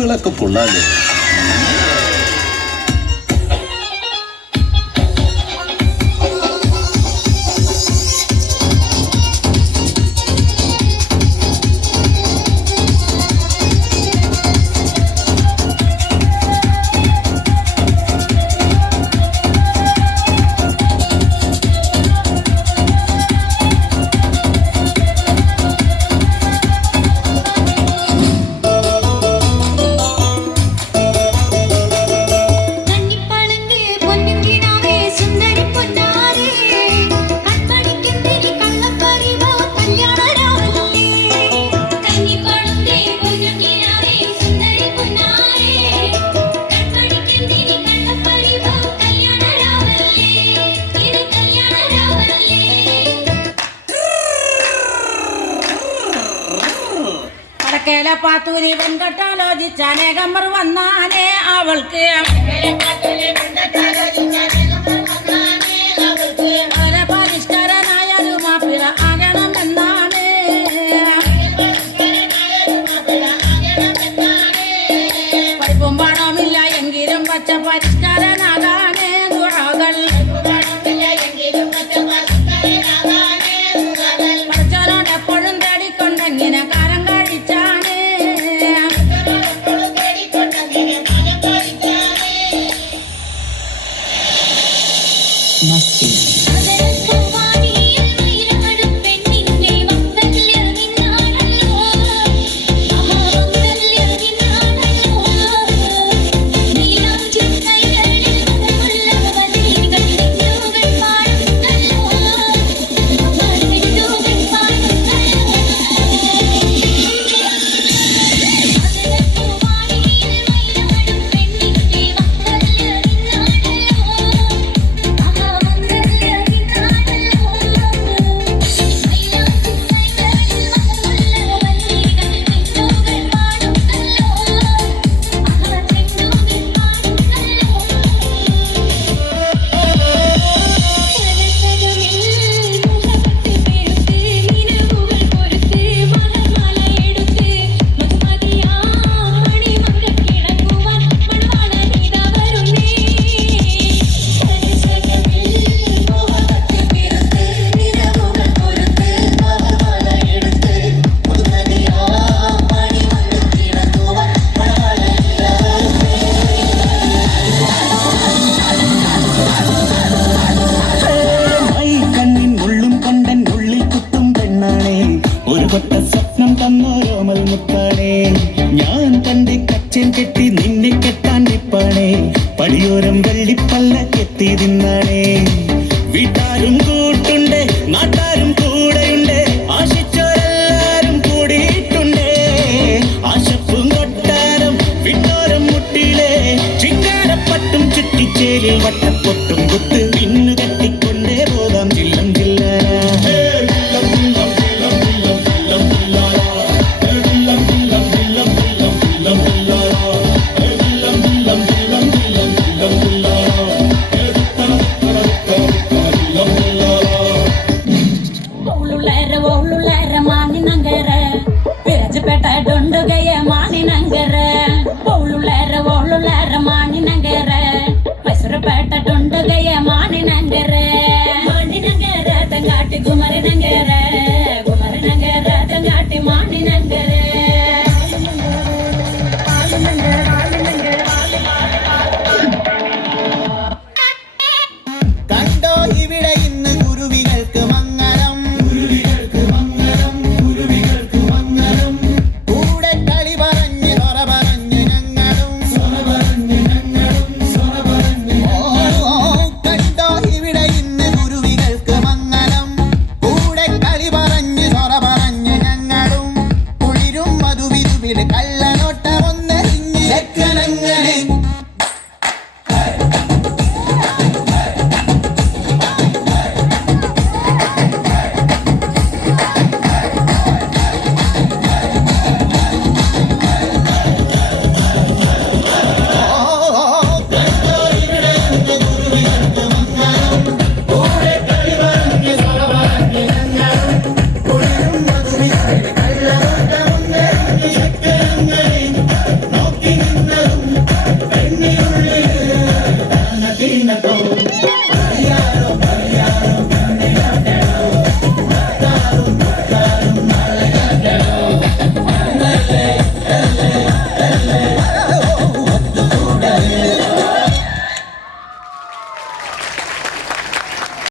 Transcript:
വിളക്ക് കൊള്ളാലോ അക്കല പാത്തൂരി വെങ്കട്ടാലോചിച്ച അനേകമർ വന്നാനേ അവൾക്ക്. നിന്നെ കെട്ടാൻ നിപ്പാണേ. പടിയോരം വെള്ളിപ്പല്ല എത്തിയിരുന്നാണേ വീട്ടാരും കൂട്ടുണ്ട് നാട്ടാ que tomaré